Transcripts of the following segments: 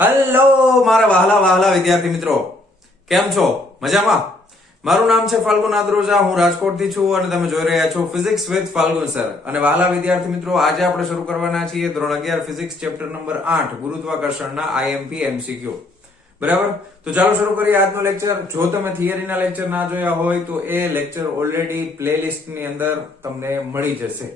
Hello મારા વહાલા વહાલા વિદ્યાર્થી મિત્રો, કેમ છો? મજામાં? મારું નામ છે ફાલ્ગુન આદ્રોજા, હું રાજકોટથી છું અને તમે જોઈ રહ્યા છો ફિઝિક્સ વિથ ફાલ્ગુન સર. અને વહાલા વિદ્યાર્થી મિત્રો, આજે આપણે શરૂ કરવાના છીએ ધોરણ 11 ફિઝિક્સ ચેપ્ટર નંબર 8 ગુરુત્વાકર્ષણના આઈએમપી એમસીક્યુ. બરાબર? તો ચાલો શરૂ કરીએ આજનો લેક્ચર. જો તમે થિયરીના લેક્ચર ના જોયા હોય તો એ લેક્ચર ઓલરેડી પ્લેલિસ્ટની અંદર તમને મળી જશે.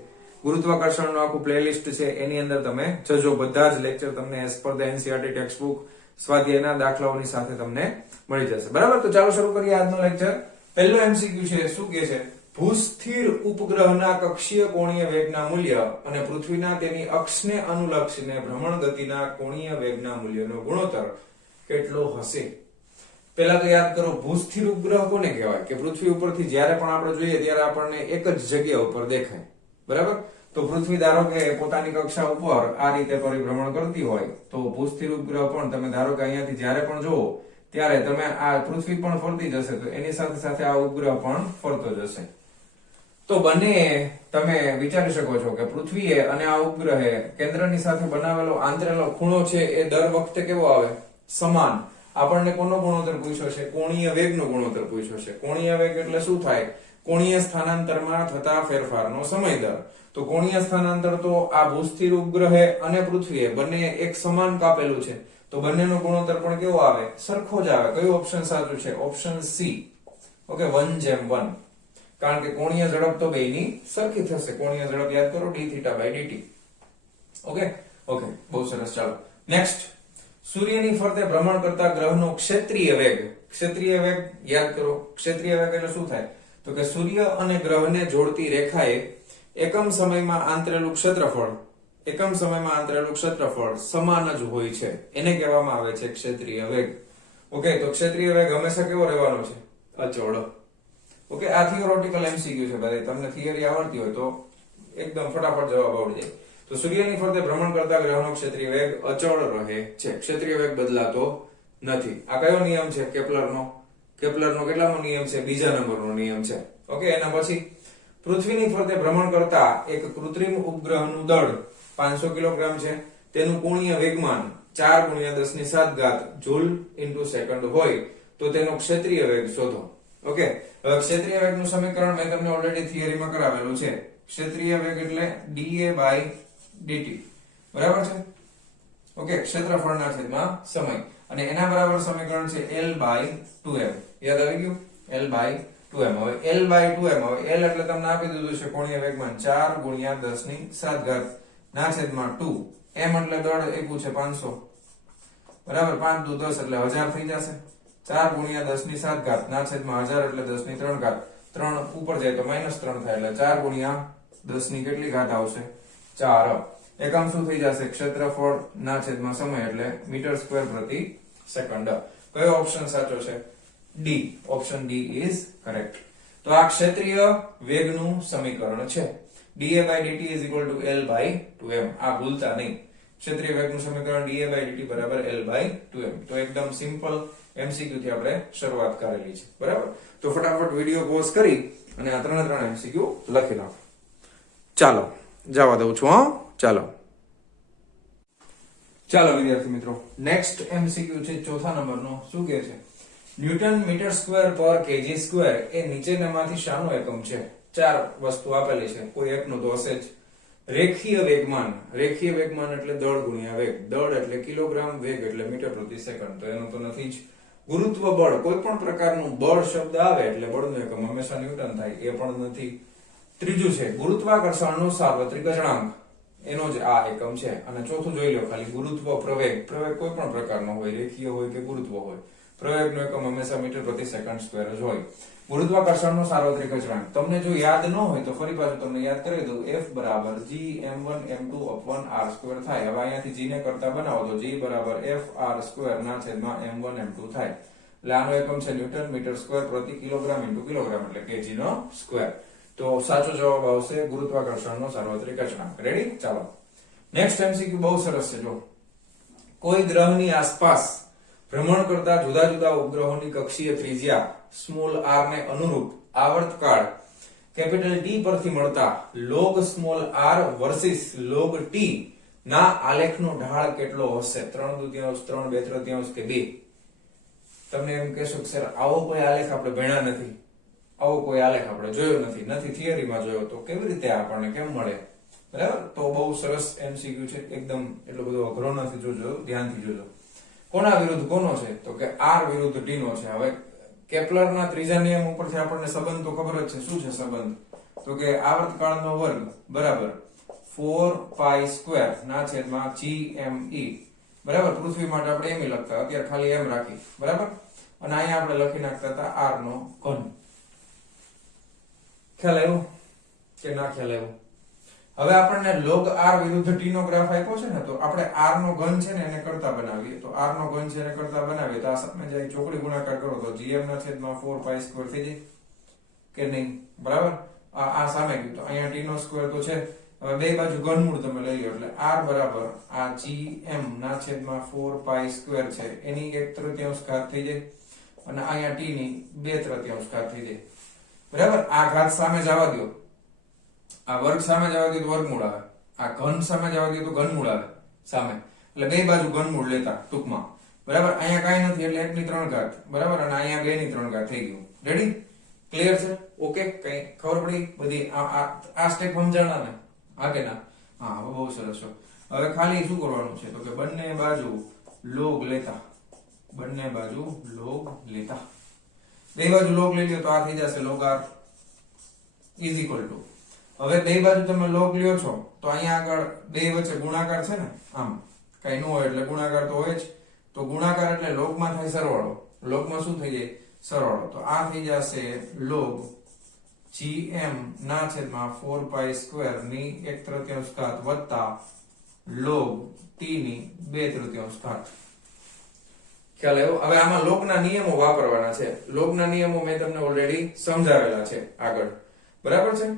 ગુરુત્વાકર્ષણનું આખું પ્લેલિસ્ટ છે, એની અંદર તમે જજો. બધા જ લેક્ચર તમને as per the NCERT textbook સ્વાધ્યાયના દાખલાઓની સાથે તમને મળી જશે. બરાબર? તો ચાલો શરૂ કરીએ આજનો લેક્ચર. પહેલો એમસીક્યુ છે, શું કહે છે? ભૂસ્થિર ઉપગ્રહના કક્ષીય કોણીય વેગના મૂલ્ય અને પૃથ્વીના તેની અક્ષને અનુલક્ષીને ભ્રમણ ગતિના કોણીય વેગના મૂલ્યનો ગુણોત્તર કેટલો હશે? પહેલા તો યાદ કરો, ભૂસ્થિર ઉપગ્રહ કોને કહેવાય? કે પૃથ્વી ઉપરથી જ્યારે પણ આપણે જોઈએ ત્યારે આપણને એક જ જગ્યા ઉપર દેખાય. બરાબર? તો પૃથ્વી ધારો કે પોતાની કક્ષા ઉપર આ રીતે પરિભ્રમણ કરતી હોય તો ભૂસ્થિર ઉપગ્રહ પણ તમે ધારો કે અહીંયાથી જ્યારે પણ જોવો ત્યારે તમે આ પૃથ્વી પણ ફરતી જશે તો એની સાથે સાથે આ ઉપગ્રહ પણ ફરતો જશે. તો બંને તમે વિચારી શકો છો કે પૃથ્વીએ અને આ ઉપગ્રહે કેન્દ્રની સાથે બનાવેલો આંતરેલો ખૂણો છે એ દર વખતે કેવો આવે? સમાન. આપણને કોનો ગુણોત્તર પૂછ્યો છે? કોણીય વેગનો ગુણોત્તર પૂછ્યો છે. કોણીય વેગ એટલે શું થાય? કોણીય સ્થાનાંતરમાં થતા ફેરફારનો સમય દર. તો કોણીય સ્થાનાંતર તો આ ભૂસ્થિર ઉપગ્રહે અને પૃથ્વીએ બંને એક સમાન કાપેલું છે, તો બંનેનો ગુણોત્તર પણ કેવો આવે? સરખો જ આવે. કયું ઓપ્શન સાચું છે? Option C. ઓકે, 1:1. કારણ કે કોણીય ઝડપ તો બેયની સરખી થશે. કોણીય ઝડપ યાદ કરો, dθ/dt. ઓકે ઓકે, બહુ સરસ. ચાલો નેક્સ્ટ. સૂર્યની ફરતે ભ્રમણ કરતા ગ્રહનો ક્ષેત્રીય વેગ. ક્ષેત્રીય વેગ યાદ કરો. ક્ષેત્રીય વેગ એટલે શું થાય? તો કે સૂર્ય અને ગ્રહને જોડતી રેખાએ એકમ સમયમાં આંતરેલું ક્ષેત્રફળ સમાન જ હોય છે, એને કહેવામાં આવે છે ક્ષેત્રીય વેગ. ઓકે, તો ક્ષેત્રીય વેગ હંમેશા કેવો રહેવાનો છે? અચળ. ઓકે, આ થિયોરેટિકલ એમસીક્યુ છે. ભાઈ તમને થિયરી આવડતી હોય તો એકદમ ફટાફટ જવાબ આવડી જાય. તો સૂર્યની ફરતે ભ્રમણ કરતા ગ્રહનો ક્ષેત્રીય વેગ અચળ રહે છે. ક્ષેત્રીય વેગ બદલાતો નથી. આ કયો નિયમ છે? કેપ્લરનો કેટલામો નિયમ છે? બીજા નંબરનો નિયમ છે. ઓકે, એના પછી પૃથ્વીની ફરતે ભ્રમણ કરતા એક કૃત્રિમ ઉપગ્રહનું દળ 500 કિલોગ્રામ છે. તેનું કોણીય વેગમાન 4 × 10⁷ જૂલ / સેકન્ડ હોય તો તેનો ક્ષેત્રીય વેગ શોધો. ઓકે, હવે ક્ષેત્રીય વેગનું સમીકરણ મેં તમને ઓલરેડી થિયરીમાં કરાવેલું છે. ક્ષેત્રીય વેગ એટલે dA/dt. બરાબર છે? ઓકે, ક્ષેત્રફળના છેદમાં સમય, અને એના બરાબર સમીકરણ છે L/2m. યાદ આવી ગયું? L/2m. હવે L/2m, હવે L એટલે તમને આપી દીધું છે કોણીય વેગમાન 4 × 10⁷ ના છેદમાં 2. m એટલે દળ આપ્યું છે 500. બરાબર? 5 દુ 10 એટલે 1000 થઈ જશે. 4 × 10⁷ ના છેદમાં 1000 એટલે 10⁻3. 3 ઉપર જાય તો -3 થાય એટલે 4 × 10 ની કેટલી ઘાત આવશે? 4. એકમ શું થઈ જશે? ક્ષેત્રફળ ના છેદમાં સમય એટલે મીટર સ્ક્વેર પ્રતિ સેકન્ડ. કયો ઓપ્શન સાચો છે? D. Option D is correct. તો આ ક્ષેત્રીય વેગનું સમીકરણ છે. dA/dt L/2m. આ ભૂલતા નહીં. ક્ષેત્રીય વેગનું સમીકરણ dA/dt L/2m. તો એકદમ સિમ્પલ એમસીક્યુ થી આપણે શરૂઆત કરેલી છે. બરાબર? તો ફટાફટ વિડિયો પોઝ કરી અને આ ત્રણ એમસીક્યુ લખી નાખો. ચાલો જવા દઉં છું. ચાલો વિદ્યાર્થી મિત્રો, નેક્સ્ટ એમસીક્યુ છે ચોથા નંબરનો. શું કહે છે? ન્યૂટન મીટર સ્ક્વેર પર કેજી સ્ક્વેર એ નીચેનામાંથી શાનો એકમ છે? 4 વસ્તુ આપેલી છે, કોઈ એકનું તો હશે જ. રેખીય વેગમાન એટલે દળ ગુણ્યા વેગ. દળ એટલે કિલોગ્રામ, વેગ એટલે મીટર પ્રતિ સેકન્ડ. તો એનું તો નથી જ. ગુરુત્વ બળ, કોઈ પણ પ્રકારનું બળ શબ્દ આવે એટલે બળનું એકમ હંમેશા ન્યૂટન થાય, એ પણ નથી. ત્રીજું છે ગુરુત્વાકર્ષણનો સાર્વત્રિક અચળાંક, એનો જ આ એકમ છે. અને ચોથું જોઈ લો ખાલી, ગુરુત્વ પ્રવેગ કોઈ પણ પ્રકારનો હોય, રેખીય હોય કે ગુરુત્વ હોય, પ્રવેગનો એકમ હંમેશા મીટર પ્રતિ સેકન્ડ સ્ક્વેર જ હોય. ગુરુત્વાકર્ષણનો સાર્વત્રિક અચળાંક તમને જો યાદ ન હોય તો ફરી પાછું તમને યાદ કરી દઉં. F = G(m1m2)/r² થાય. હવે અહીંયાથી g ને કરતા બનાવો તો G = Fr²/m1m2 થાય. એટલે આનો એકમ છે ન્યૂટન મીટર સ્ક્વેર પ્રતિ કિલોગ્રામ × કિલોગ્રામ એટલે kg². તો સાચો જવાબ આવશે ગુરુત્વાકર્ષણનો સાર્વત્રિક અચળાંક. રેડી? ચાલો નેક્સ્ટ એમસીક્યુ બહુ સરસ છે. જો કોઈ ગ્રહની આસપાસ ભ્રમણ કરતા જુદા જુદા ઉપગ્રહોની કક્ષીય ત્રિજ્યા સ્મોલ r ને અનુરૂપ આવર્તકાળ કેપિટલ T પરથી મળતા log small r versus log T ના આલેખનો ઢાળ કેટલો હશે? 3/2, 3/2 કે 2? તમને એમ કહેશો કે સર આવો કોઈ આલેખ આપણે ભણ્યા નથી, આવો કોઈ આલેખ આપણે જોયો નથી થિયરીમાં જોયો, તો કેવી રીતે આપણને કેમ મળે? બરાબર, તો બહુ સરસ MCQ છે, એકદમ એટલો બધો અઘરો નથી, જોજો, ધ્યાનથી જોજો. કોના વિરુદ્ધ કોનો છે? તો કે R વિરુદ્ધ T નો છે. હવે કેપ્લરના ત્રીજા નિયમ ઉપરથી આપણને સંબંધ તો ખબર જ છે. શું છે સંબંધ? તો કે આવર્તકાળનો વર્ગ બરાબર 4π² ના છેદમાં GME. બરાબર, પૃથ્વી માટે આપણે એમ લખતા, અત્યારે ખાલી એમ રાખી, બરાબર, અને અહીંયા આપણે લખી નાખતા હતા R નો ઘન. ખ્યાલ આવ્યો કે ના ખ્યાલ આવ્યો? હવે આપણને log R વિરુદ્ધ T નો ગ્રાફ આપ્યો છે ને, તો આપણે R નો ઘન છે ને એને કરતા બનાવીએ. તો R નો ઘન છે એને કરતા બનાવીએ તો આ સામે જાય ચોકડી ગુણાકાર કરો તો GM ના છેદમાં 4π² થઈ જાય કે નહીં? બરાબર, આ સામે ગયું તો અહીંયા T નો સ્ક્વેર તો છે. હવે બે બાજુ ઘનમૂળ તમે લઈ લો એટલે R બરાબર આ GM ના છેદમાં 4π² છે એની 1/3 ઘાત થઈ જાય અને અહીંયા T ની 2/3 ઘાત થઈ જાય. બરાબર, આ ઘાત સામે જવા દો, આ વર્ગ સામે જવા દો તો વર્ગમૂળ આવે, આ ઘન સામે જવા દો તો ઘનમૂળ આવે સામે, એટલે બે બાજુ ઘનમૂળ લેતા ટૂંકમાં. બરાબર, અહીંયા કાંઈ નથી એટલે 1/3 ઘાત, બરાબર, અને અહીંયા 2/3 ઘાત થઈ ગયું. રેડી? ક્લિયર છે? ઓકે, કઈ ખબર પડી બધી? આ સ્ટેપ સમજાણા ને? હા કે ના? હા, બહુ સરસ. હવે ખાલી શું કરવાનું છે? તો કે બંને બાજુ log લેતા, બંને બાજુ log લેતા, બે બાજુ log લઈ લ્યો તો આ થઈ જશે log R is equal to. હવે બે બાજુ તમે log લ્યો છો તો અહીંયા આગળ બે વચ્ચે ગુણાકાર છે ને, આમ કઈ ન હોય એટલે ગુણાકાર તો હોય જ, તો ગુણાકાર એટલે log માં થાય સરવાળો, log માં શું થઈ જાય? સરવાળો. તો આ થઈ જશે log GM ના છેદમાં 4π² ની 1/3 ઘાત વત્તા log T ની 2/3 ઘાત. ખ્યાલ આવ્યો? હવે આમાં લોગના નિયમો વાપરવાના છે. લોગના નિયમો મેં તમને ઓલરેડી સમજાવેલા છે આગળ, બરાબર છે?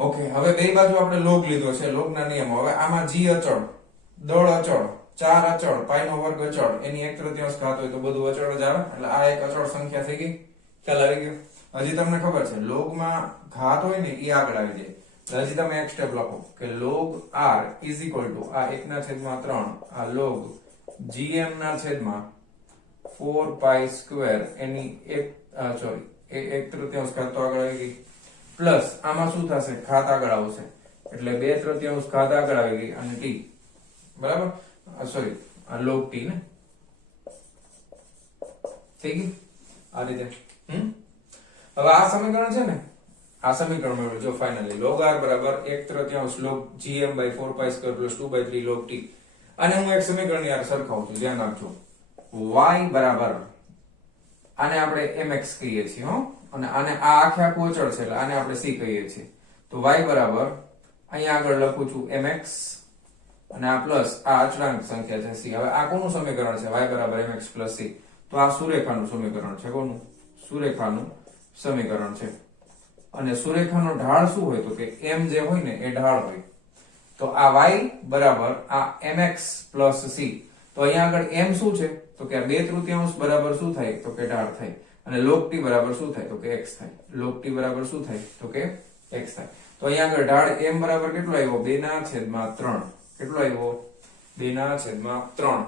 ઓકે, હવે બે બાજુ આપણે log લીધો છે, લોગના નિયમો. હવે આમાં G અચળ, દળ અચળ, 4 અચળ, પાઈનો વર્ગ અચળ, એની 1/3 ઘાત હોય તો બધું અચળ જ આવે, એટલે આ એક અચળ સંખ્યા થઈ ગઈ. ખ્યાલ આવી ગયો? હજી તમને ખબર છે લોગમાં ઘાત હોય ને એ આગળ આવી જાય. હજી તમે એક સ્ટેપ લખો કે log R is equal to આ 1/3 આ log GM ના છેદમાં 4π² એની 1/3 ઘાત તો આગળ આવી ગઈ, પ્લસ આમાં શું થશે? ઘાત આગળ આવશે એટલે 2/3 ઘાત આગળ આવી ગઈ અને T, બરાબર, સોરી આ log T ને થઈ ગઈ આ રીતે. હવે આ સમીકરણ છે ને, આ સમીકરણ મેળવો જો ફાઇનલી log R બરાબર 1/3 log GM by 4π² plus 2/3 log T. અને હું એક સમીકરણ યાર સરખાવું છું, ધ્યાન રાખજો. y બરાબર આને આપણે mx કહીએ છીએ હો, અને આને આ આખે આખું અચળ છે એટલે આને આપણે c કહીએ છીએ. તો y બરાબર અહીંયા આગળ લખું છું mx અને આ પ્લસ આ અચળાંક સંખ્યા છે c. હવે આ કોનું સમીકરણ છે? y બરાબર mx plus c. તો આ સુરેખાનું સમીકરણ છે. કોનું? સુરેખાનું સમીકરણ છે. અને સુરેખાનો ઢાળ શું હોય? તો કે m જે હોય ને એ ઢાળ હોય. તો આ y બરાબર આ mx plus c. તો અહીંયા આગળ m શું છે? તો કે આ 2/3 બરાબર શું થાય? તો કે ઢાળ થાય. અને log t બરાબર શું થાય? તો કે x થાય. log t બરાબર શું થાય? તો કે x થાય. તો અહીંયા આગળ ઢાળ m બરાબર કેટલો આવ્યો? 2/3. કેટલો આવ્યો? 2/3.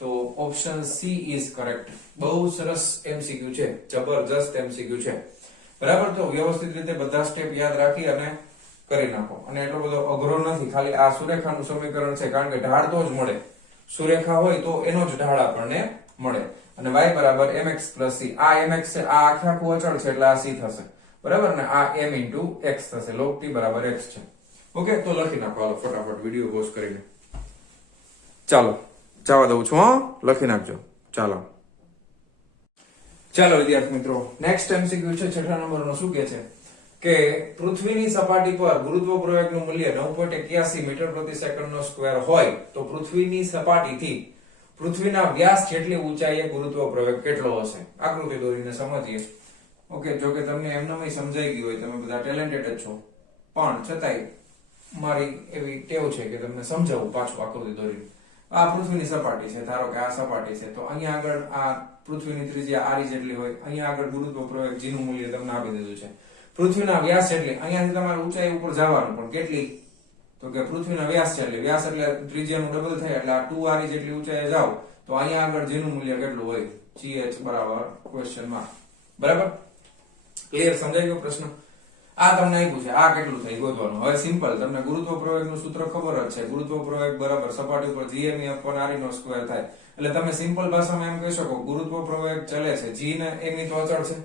તો ઓપ્શન સી ઇઝ કરેક્ટ. બહુ સરસ MCQ છે, જબરજસ્ત MCQ છે. બરાબર, તો વ્યવસ્થિત રીતે બધા સ્ટેપ યાદ રાખી અને કરી નાખો. અને એટલો બધો અઘરો નથી, ખાલી આ સુરેખાનું સમીકરણ છે, કારણ કે ઢાળ તો જ મળે, સુરેખા હોય તો એનો જ ઢાળ આપણને મળે. અને y બરાબર mx plus c. આ mx છે, આ આખે આખું અચળ છે એટલે આ c થશે, બરાબર ને? આ m into x થશે. log t બરાબર x છે. ઓકે, તો લખી નાખો હાલો ફટાફટ વિડિયો પોઝ કરીને. ચાલો જવા દઉં છું, હા, લખી નાખજો. ચાલો વિદ્યાર્થી મિત્રો, નેક્સ્ટ MCQ છે 6 નંબરનો. શું કહે છે કે પૃથ્વીની સપાટી પર ગુરુત્વ પ્રવેગનું મૂલ્ય 9.81 મીટર પ્રતિ સેકન્ડનો સ્ક્વેર હોય તો પૃથ્વીની સપાટીથી પૃથ્વીના વ્યાસ જેટલી ઊંચાઈએ ગુરુત્વ પ્રવેગ કેટલો હશે? આકૃતિ દોરીને સમજીએ. ઓકે, જો કે તમને એમનેમ સમજાઈ ગયું હોય, તમે બધા ટેલેન્ટેડ જ છો, પણ છતાંય મારી એવી ટેવ છે કે તમને સમજાવું પાછું આકૃતિ દોરીને. આ પૃથ્વીની સપાટી છે, ધારો કે આ સપાટી છે, તો અહીંયા આગળ આ પૃથ્વીની ત્રિજ્યા r જેટલી હોય, અહીંયા આગળ ગુરુત્વ પ્રવેગ g નું મૂલ્ય તમને આપી દીધું છે. પૃથ્વીના વ્યાસ જેટલી, અહીંયાથી તમારે ઊંચાઈ ઉપર જવાનું, પણ કેટલી? તો કે પૃથ્વીનો વ્યાસ છે એટલે વ્યાસ એટલે ત્રિજ્યાનું ડબલ થાય એટલે આ 2r જેટલી ઊંચાઈએ જાવ તો અહીંયા આગળ g નું મૂલ્ય કેટલું હોય gh બરાબર ક્વેશ્ચન માર્ક બરાબર ક્લિયર સમજાઈ ગયો પ્રશ્ન આ તમને આપ્યું છે આ કેટલું થાય ગોતવાનું હવે સિમ્પલ તમને ગુરુત્વ પ્રવેગનું સૂત્ર ખબર જ છે ગુરુત્વ પ્રવેગ બરાબર સપાટી ઉપર gme/r નો સ્ક્વેર થાય એટલે તમે સિમ્પલ ભાષામાં એમ કહી શકો ગુરુત્વ પ્રવેગ ચલે છે g ને m તો અચળ છે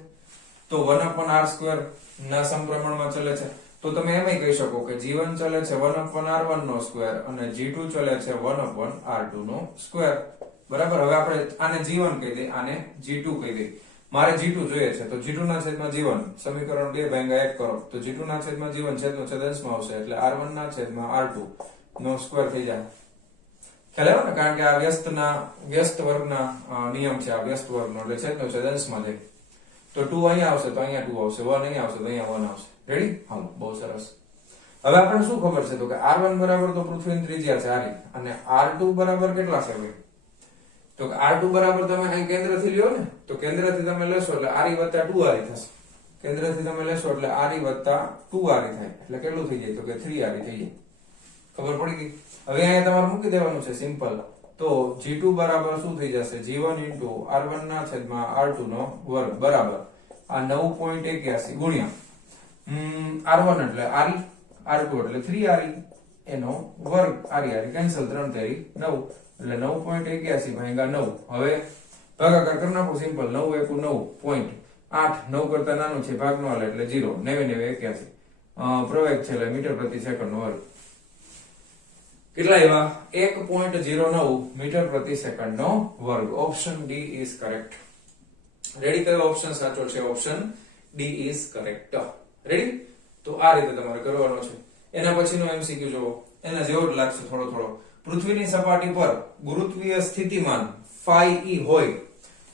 તો 1/r² ના સમપ્રમાણમાં ચલે છે તો તમે એમય કહી શકો કે g1 ચલે છે 1/r1 નો સ્ક્વેર અને g2 ચલે છે 1/r2 નો સ્ક્વેર બરાબર હવે આપણે આને g1 કહી દઈએ આને g2 કહી દઈએ મારે g2 જોઈએ છે તો g2 ના છેદમાં g1 સમીકરણ 2 ભાગ્યા 1 કરો તો g2 ના છેદમાં g1 છેદનો છેદંશમાં આવશે એટલે r1 ના છેદમાં r2 નો સ્ક્વેર થઈ જાય ખ્યાલ આવ્યો ને કારણ કે આ વ્યસ્ત વર્ગના નિયમ છે આ વ્યસ્ત વર્ગનો એટલે છેદનો છેદંશમાં જાય તો 2 અહીંયા આવશે તો અહીંયા 2 આવશે 1 અહીંયા આવશે તો અહીંયા 1 આવશે રેડી હાલો બહુ સરસ હવે આપણને શું ખબર છે તો કે r1 બરાબર તો પૃથ્વીની ત્રિજ્યા છે આરી અને r2 બરાબર કેટલા છે ભાઈ તો કે r2 બરાબર તમે અહીં કેન્દ્રથી લ્યો ને તો કેન્દ્રથી તમે લેશો એટલે r + 2r થશે કેન્દ્રથી તમે લેશો એટલે r + 2r થાય એટલે કેટલું થઈ જાય તો કે 3r થઈ જાય ખબર પડી ગઈ હવે અહીંયા તમારે મૂકી દેવાનું છે સિમ્પલ તો g2 બરાબર શું થઈ જશે g1 * r1 ના છેદમાં r2 નો વર્ગ બરાબર આ 9.81 ગુણ્યા r1 એટલે r r2 એટલે 3r એનો વર્ગ r કેન્સલ 3 તેરી 9 એટલે 9.81 ભાગ્યા 9 હવે ભાગાકાર કરી નાખો સિમ્પલ 9 * 9 પોઈન્ટ 8 9 કરતા નાનું છે ભાગનો હાલે એટલે 0 9 પ્રવેગ છે એટલે મીટર પ્રતિ સેકન્ડ નો વર્ગ કેટલા એવા 1.09 મીટર પ્રતિ સેકન્ડ નો વર્ગ option D is correct ready કયો ઓપ્શન સાચો છે option D is correct ready તો આ રીતે તમારે કરવાનો છે એના પછીનો એમસીક્યુ જો એના જેવો જ લાગશે થોડો થોડો પૃથ્વીની સપાટી પર ગુરુત્વીય સ્થિતિમાન phi હોય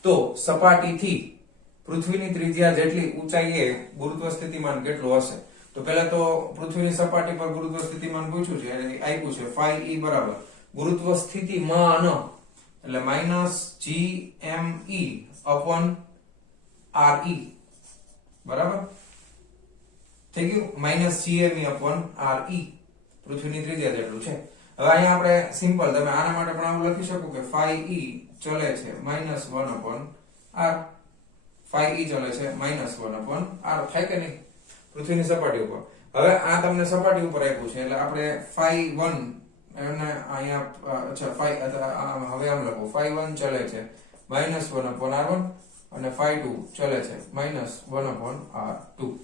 તો સપાટીથી પૃથ્વીની ત્રિજ્યા જેટલી ઊંચાઈએ ગુરુત્વ સ્થિતિમાન કેટલું હશે તો પહેલા તો પૃથ્વીની સપાટી પર ગુરુત્વ સ્થિતિમાન પૂછ્યું છે એટલે આપ્યું છે phi બરાબર ગુરુત્વ સ્થિતિમાન એટલે -gme/re બરાબર થઈ ગયું -gme/re પૃથ્વીની ત્રિજ્યા જેટલું છે હવે અહીંયા આપણે સિમ્પલ તમે આના માટે પણ આવું લખી શકો કે phi ચલે છે -1/r phi ચલે છે -1/r થાય કે નહીં પૃથ્વીની સપાટી ઉપર હવે આ તમને સપાટી ઉપર આપ્યું છે એટલે આપણે phi1 એને અહીંયા અચ્છા હવે આમ લખો phi1 ચલે છે -1/r1 અને phi2 ચલે છે -1/r2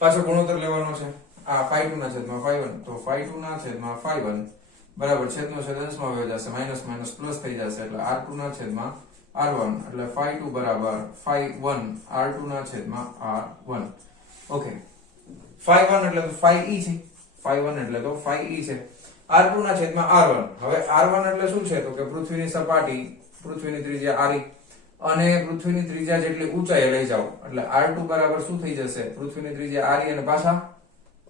પાછો ગુણોત્તર લેવાનો છે આ phi2 ના છેદમાં phi1 તો phi2 ના છેદમાં phi1 બરાબર છેદનો છેદંશમાં વહી જશે માઈનસ માઈનસ પ્લસ થઈ જશે એટલે r2 ના છેદમાં r1 એટલે phi2 બરાબર phi1 r2 ના છેદમાં r1 ઓકે phi1 એટલે તો phi છે phi1 એટલે તો phi છે r2 ના છેદમાં r1 હવે r1 એટલે શું છે તો કે પૃથ્વીની સપાટી પૃથ્વીની ત્રિજ્યા r અને પૃથ્વીની ત્રિજ્યા જેટલી ઊંચાઈએ લઈ જાઓ એટલે r2 બરાબર શું થઈ જશે પૃથ્વીની ત્રિજ્યા r અને પાછા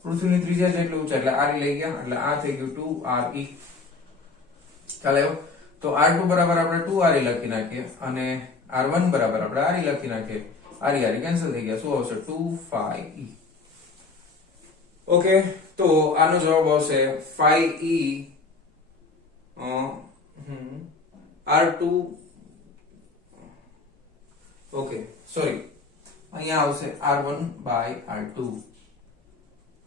પૃથ્વીની ત્રિજ્યા જેટલી ઊંચાઈ એટલે r લઈ ગયા એટલે આ થઈ ગયું 2re ચાલે તો r2 બરાબર આપણે 2re લખી નાખીએ અને r1 બરાબર આપણે re લખી નાખીએ re કેન્સલ થઈ ગયા શું આવશે 2phi ઓકે તો આનો જવાબ આવશે phi r2 ઓકે સોરી અહીંયા આવશે r1/r2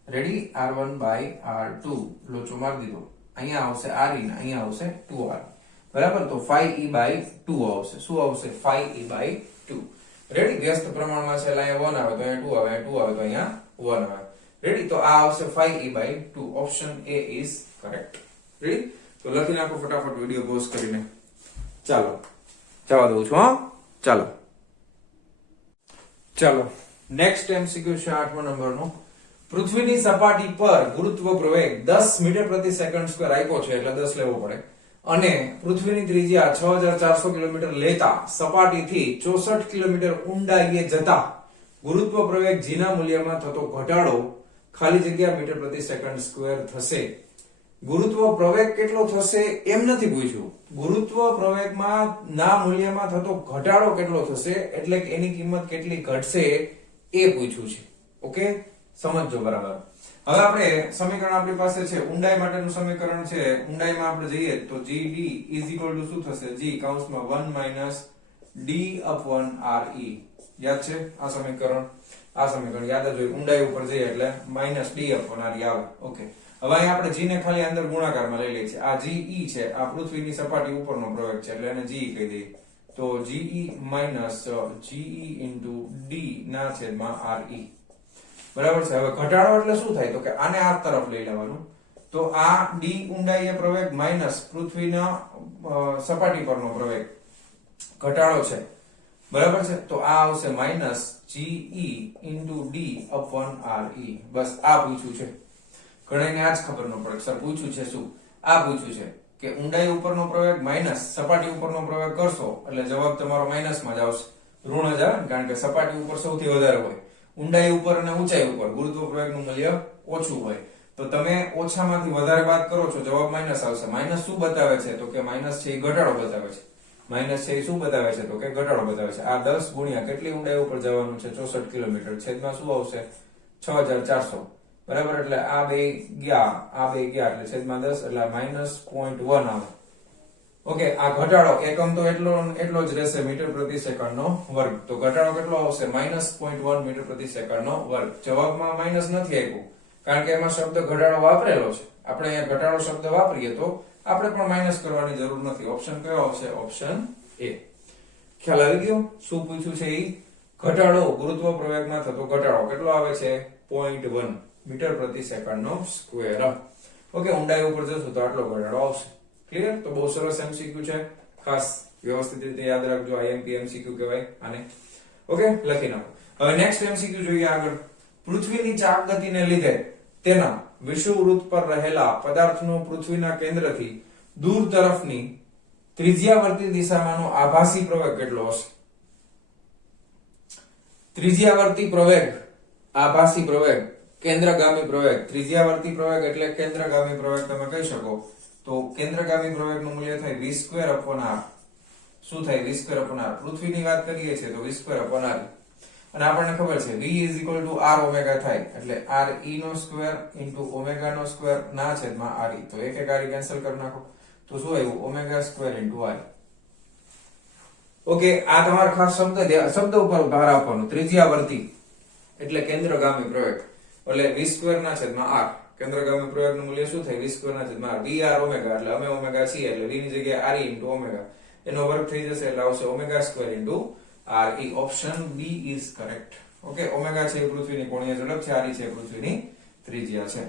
રેડી r1/r2 લોચો માર દીધો અહીંયા આવશે re ને અહીંયા આવશે 2r બરાબર તો phi/2 આવશે શું આવશે phi/2 રેડી વ્યસ્ત પ્રમાણમાં છે એટલે અહીંયા 1 આવે તો અહીંયા 2 આવે 2 આવે તો અહીંયા 1 આવે રેડી તો આ આવશે phi/2 option A is correct ready તો લખી નાખો ફટાફટ વિડિયો પોઝ કરીને ચાલો જવા દઉં છું હા ચાલો નેક્સ્ટ એમસીક્યુ છે 8મા નંબરનો પૃથ્વીની સપાટી પર ગુરુત્વ પ્રવેગ 10 મીટર પ્રતિ સેકન્ડ સ્ક્વેર આપ્યો છે એટલે 10 લેવો પડે અને પૃથ્વીની ત્રિજ્યા 6400 કિલોમીટર લેતા સપાટીથી 64 કિલોમીટર ઊંડાઈએ જતા ગુરુત્વ પ્રવેગ g ના મૂલ્યમાં થતો ઘટાડો ખાલી જગ્યા મીટર પ્રતિ સેકન્ડ સ્ક્વેર થશે ગુરુત્વ પ્રવેગ કેટલો થશે એમ નથી પૂછ્યું ગુરુત્વ પ્રવેગમાં ના મૂલ્યમાં થતો ઘટાડો કેટલો થશે એટલે કે એની કિંમત કેટલી ઘટશે એ પૂછ્યું છે ઓકે સમજજો બરાબર હવે આપણે સમીકરણ આપણી પાસે છે ઊંડાઈ માટેનું સમીકરણ છે ઊંડાઈમાં આપણે જઈએ તો GD શું થશે g કૌંસમાં 1 - d upon re યાદ છે આ સમીકરણ યાદ જ હોય ઊંડાઈ ઉપર જઈએ એટલે -d upon re આવે ઓકે હવે અહીં આપણે g ને ખાલી અંદર ગુણાકારમાં લઈ લઈએ છીએ આ ge છે આ પૃથ્વીની સપાટી ઉપરનો પ્રવેગ છે એટલે એને ge કહી દઈએ તો ge - ge d ના છેદમાં re બરાબર છે હવે ઘટાડો એટલે શું થાય તો કે આને આ તરફ લઈ લેવાનું તો આ d ઊંડાઈ એ પ્રવેગ માઈનસ પૃથ્વીના સપાટી પરનો પ્રવેગ ઘટાડો છે બરાબર છે તો આ આવશે -ge d upon re બસ આ પૂછ્યું છે ઘણાને આ જ ખબર ન પડે સર પૂછ્યું છે શું આ પૂછ્યું છે કે ઊંડાઈ ઉપરનો પ્રવેગ માઈનસ સપાટી ઉપરનો પ્રવેગ કરશો એટલે જવાબ તમારો માઈનસ માં જ આવશે ઋણ જ આવે કારણ કે સપાટી ઉપર સૌથી વધારે હોય ઊંડાઈ ઉપર અને ઊંચાઈ ઉપર ગુરુત્વ પ્રવેગનું મૂલ્ય ઓછું હોય તો તમે ઓછામાંથી વધારે બાદ કરો છો જવાબ માઈનસ આવશે માઈનસ શું બતાવે છે તો કે માઈનસ છે એ ઘટાડો બતાવે છે માઈનસ છે એ શું બતાવે છે તો કે ઘટાડો બતાવે છે આ 10 ગુણ્યા કેટલી ઊંડાઈ ઉપર જવાનું છે 64 કિલોમીટર છેદમાં શું આવશે 6400 બરાબર એટલે આ બે ગયા એટલે છેદમાં 10 એટલે -0.1 આવે ઓકે આ ઘટાડો એકમ તો એટલો જ રહેશે મીટર પ્રતિ સેકન્ડ નો વર્ગ તો ઘટાડો કેટલો આવશે -0.1 મીટર પ્રતિ સેકન્ડ નો વર્ગ જવાબમાં માઈનસ નથી આવ્યું કારણ કે એમાં શબ્દ ઘટાડો વાપરેલો છે આપણે અહીંયા ઘટાડો શબ્દ વાપરીએ તો આપણે પણ માઈનસ કરવાની જરૂર નથી ઓપ્શન કયો આવશે ઓપ્શન એ ખ્યાલ આવી ગયો શું પૂછ્યું છે એ ઘટાડો ગુરુત્વ પ્રવેગમાં થતો ઘટાડો કેટલો આવે છે 0.1 મીટર પ્રતિ સેકન્ડ નો સ્ક્વેર ઓકે ઊંડાઈ ઉપર જશું તો આટલો ઘટાડો આવશે ક્લિયર તો બહુ સરસ એમસીક્યુ છે ખાસ વ્યવસ્થિત રીતે યાદ રાખજો આઈએમપી એમસીક્યુ કહેવાય આને ઓકે લખી નાખો હવે નેક્સ્ટ એમસીક્યુ જોઈએ આગળ પૃથ્વીની ચાપ ગતિને લીધે તેના વિષુવવૃત્ત પર રહેલા પદાર્થનો પૃથ્વીના કેન્દ્રથી દૂર તરફની ત્રિજ્યાવર્તી દિશામાંનો આભાસી પ્રવેગ કેટલો હશે ત્રિજ્યાવર્તી પ્રવેગ આભાસી પ્રવેગ કેન્દ્રગામી પ્રવેગ ત્રિજ્યાવર્તી પ્રવેગ એટલે કેન્દ્રગામી પ્રવેગ તમે કહી શકો તો કેન્દ્રગામી પ્રવેગનું મૂલ્ય થાય v²/r શું થાય v²/r પૃથ્વીની વાત કરીએ છીએ તો v²/r અને આપણને ખબર છે v r ઓમેગા થાય એટલે re² નો સ્ક્વેર ના છેદમાં re તો એક r કેન્સલ કરી નાખો તો શું આવ્યું ω² r ઓકે આ તમારો ખાસ શબ્દ ઉપર ભાર આપવાનો ત્રિજ્યાવર્તી એટલે કેન્દ્રગામી પ્રવેગ એટલે v² ના છેદમાં r કેન્દ્રગામી પ્રવેગનું મૂલ્ય શું થાય v² ના છેદમાં r vr ઓમેગા એટલે અમે ઓમેગા છીએ એટલે v ની જગ્યાએ re * ઓમેગા એનો વર્ગ થઈ જશે એટલે આવશે ω² re option B is correct okay omega છે પૃથ્વીની કોણીય ઝડપ છે re છે પૃથ્વીની ત્રિજ્યા છે